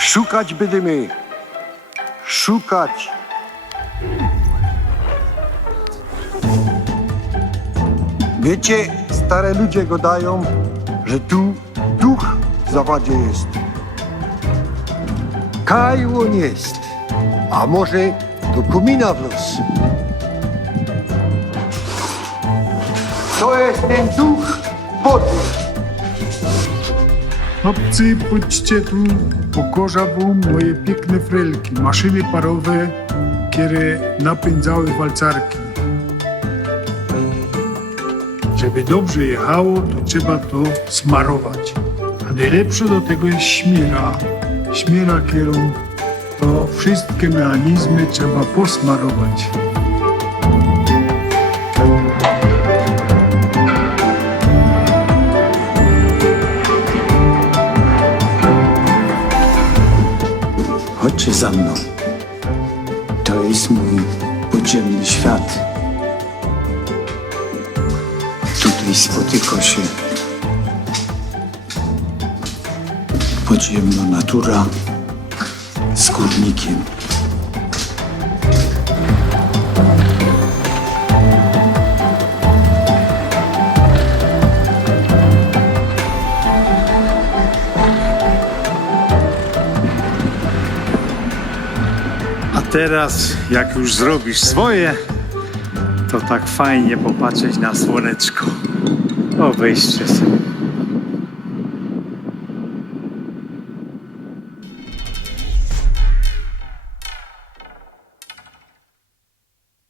Szukać będziemy. Szukać. Wiecie, stare ludzie gadają, że tu duch w zawadzie jest. Kaj on jest, a może do komina wlósł. To jest ten duch wody. Pójdźcie tu, pokorza wam moje piękne frelki, maszyny parowe, które napędzały walcarki. Żeby dobrze jechało, to trzeba to smarować. A najlepsze do tego jest śmiera. Śmiera, którą to wszystkie mechanizmy trzeba posmarować. Chodźcie za mną. To jest mój podziemny świat. Tutaj spotyka się podziemna natura z górnikiem. A teraz, jak już zrobisz swoje, to tak fajnie popatrzeć na słoneczko. O, weźcie sobie.